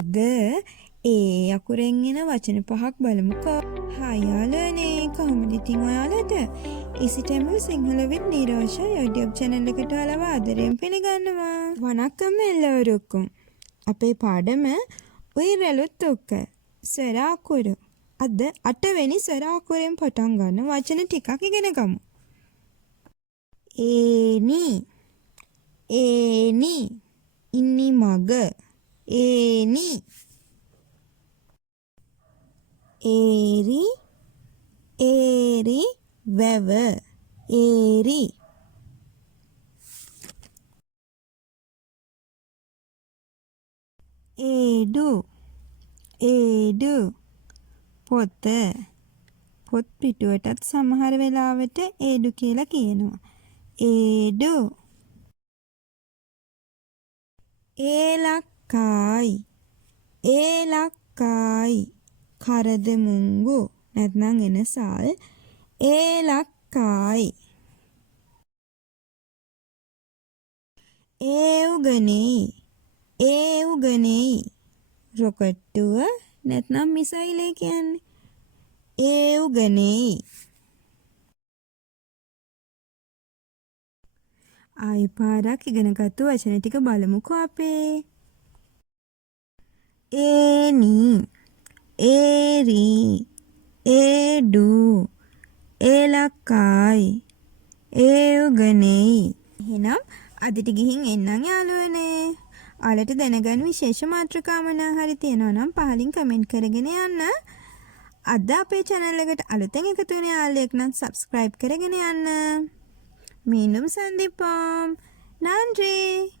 අද ඒ අකුරෙන් එන වචන පහක් බලමුකෝ. හායි යාළුවනේ, කොහොමද ඉතින් ඔයාලට? ඉසිටම සිංහල විත් නිරෝෂා YouTube channel එකට ඔයාලව ආදරයෙන් පිළිගන්නවා. වණක්කම් එල්ලවරුක්කුම්. අපේ පාඩම උයිරලුත් උක්ක. ස්වර අකුරු. අද 8 වෙනි ස්වර අකුරෙන් පටන් ගන්න වචන ටිකක් ඉගෙන ගමු. ඒනි, ඒනි, ඉන්නි මග, ඒනි. ඒරි, ඒරි, වැව, ඒරි. ඒඩු, ඒඩු, පොත. පොත් පිටුවටත් සමහර වෙලාවට ඒඩු කියලා කියනවා. ඒඩු. ඒලක්කායි, ඒලක්කායි, කරදමුංගු නැත්නම් එනසල්. ඒලක්කායි. ඒවුගනෙයි, ඒවුගනෙයි, රොකට්ටුව නැත්නම් මිසයිලේ කියන්නේ. ඒවුගනෙයි. ආයි පාරක් ඉගෙනගත්තු වචන ටික බලමුකෝ අපේ. ඒනි, ඒරි, ඒඩු, ඒලක්කායි, ඒවුගනෙයි. එහෙනම් අදට ගිහින් එන්නම් යාළුවනේ. ඔයාලට දැනගන්න විශේෂ මාතෘකා මොනවා හරි තියෙනවා නම් පහලින් කමෙන්ට් කරගෙන යන්න. අද අපේ channel එකට අලුතෙන් එකතු වෙන යාළුවෙක් නම් subscribe කරගෙන යන්න. மீண்டும் சந்திப்போம். நன்றி.